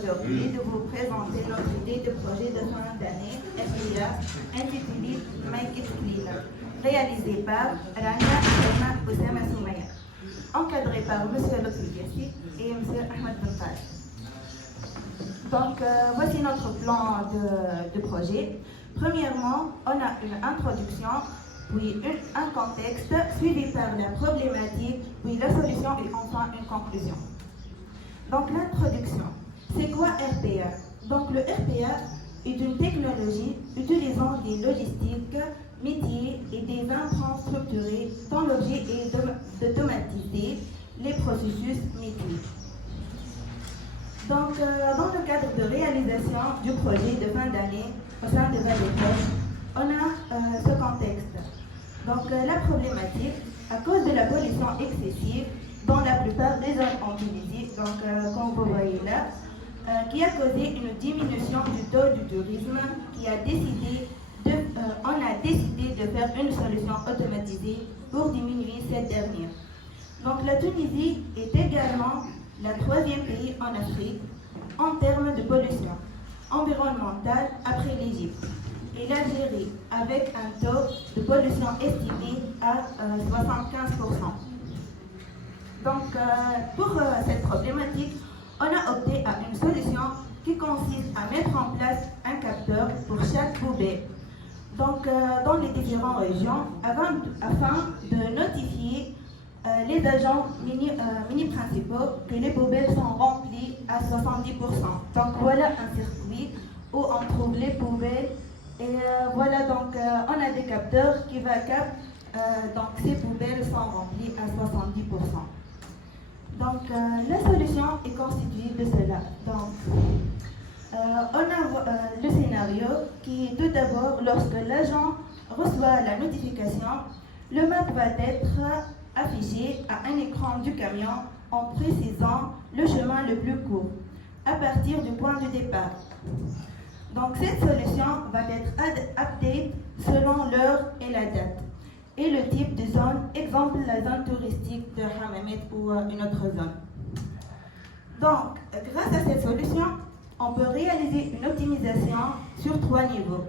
aujourd'hui de vous présenter notre idée de projet de fin d'année FIA intitulée Make It Clean, réalisé par Rania Selma Oussama Soumaya, encadré par M. Lotfi Gassi et M. Ahmed Bental. Donc, voici notre plan de projet. Premièrement, on a une introduction, puis un contexte, suivi par la problématique, puis la solution et enfin une conclusion. Donc, l'introduction. C'est quoi RPA? Donc, le RPA est une technologie utilisant des logistiques, métiers et des intrants structurés dont l'objet est d'automatiser les processus métiers. Donc, dans le cadre de réalisation du projet de fin d'année au sein de Vallée-Poche, on a ce contexte. Donc, la problématique, à cause de la pollution excessive dans la plupart des zones en Tunisie, donc, comme vous voyez là, qui a causé une diminution du taux du tourisme, on a décidé de faire une solution automatisée pour diminuer cette dernière. Donc, la Tunisie est également le troisième pays en Afrique en termes de pollution environnementale après l'Égypte et l'Algérie avec un taux de pollution estimé à 75%. Donc pour cette problématique, on a opté à une solution qui consiste à mettre en place un capteur pour chaque poubelle. Donc dans les différentes régions afin de notifier les agents mini principaux que les poubelles sont remplies à 70%. Donc voilà un circuit où on trouve les poubelles et voilà donc on a des capteurs qui va donc ces poubelles sont remplies à 70%. Donc la solution est constituée de cela. Donc on a le scénario qui est tout d'abord lorsque l'agent reçoit la notification, le map va être affiché à un écran du camion en précisant le chemin le plus court à partir du point de départ. Donc cette solution va être update selon l'heure et la date et le type de zone, exemple la zone touristique de Hammamet ou une autre zone. Donc grâce à cette solution, on peut réaliser une optimisation sur 3 niveaux.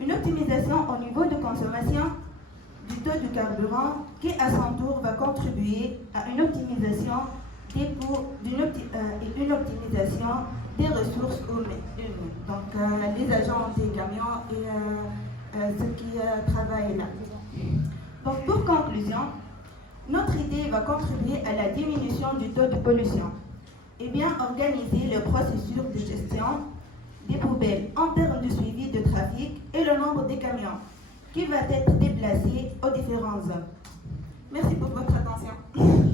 Une optimisation au niveau de consommation du taux du carburant qui à son tour va contribuer à une optimisation des coûts et une optimisation des ressources humaines. Donc les agents des camions et ceux qui travaillent là. Donc pour conclusion, notre idée va contribuer à la diminution du taux de pollution et bien organiser le processus de gestion des poubelles en termes de suivi de trafic et le nombre des camions qui va être déplacé aux différentes zones. Merci pour votre attention.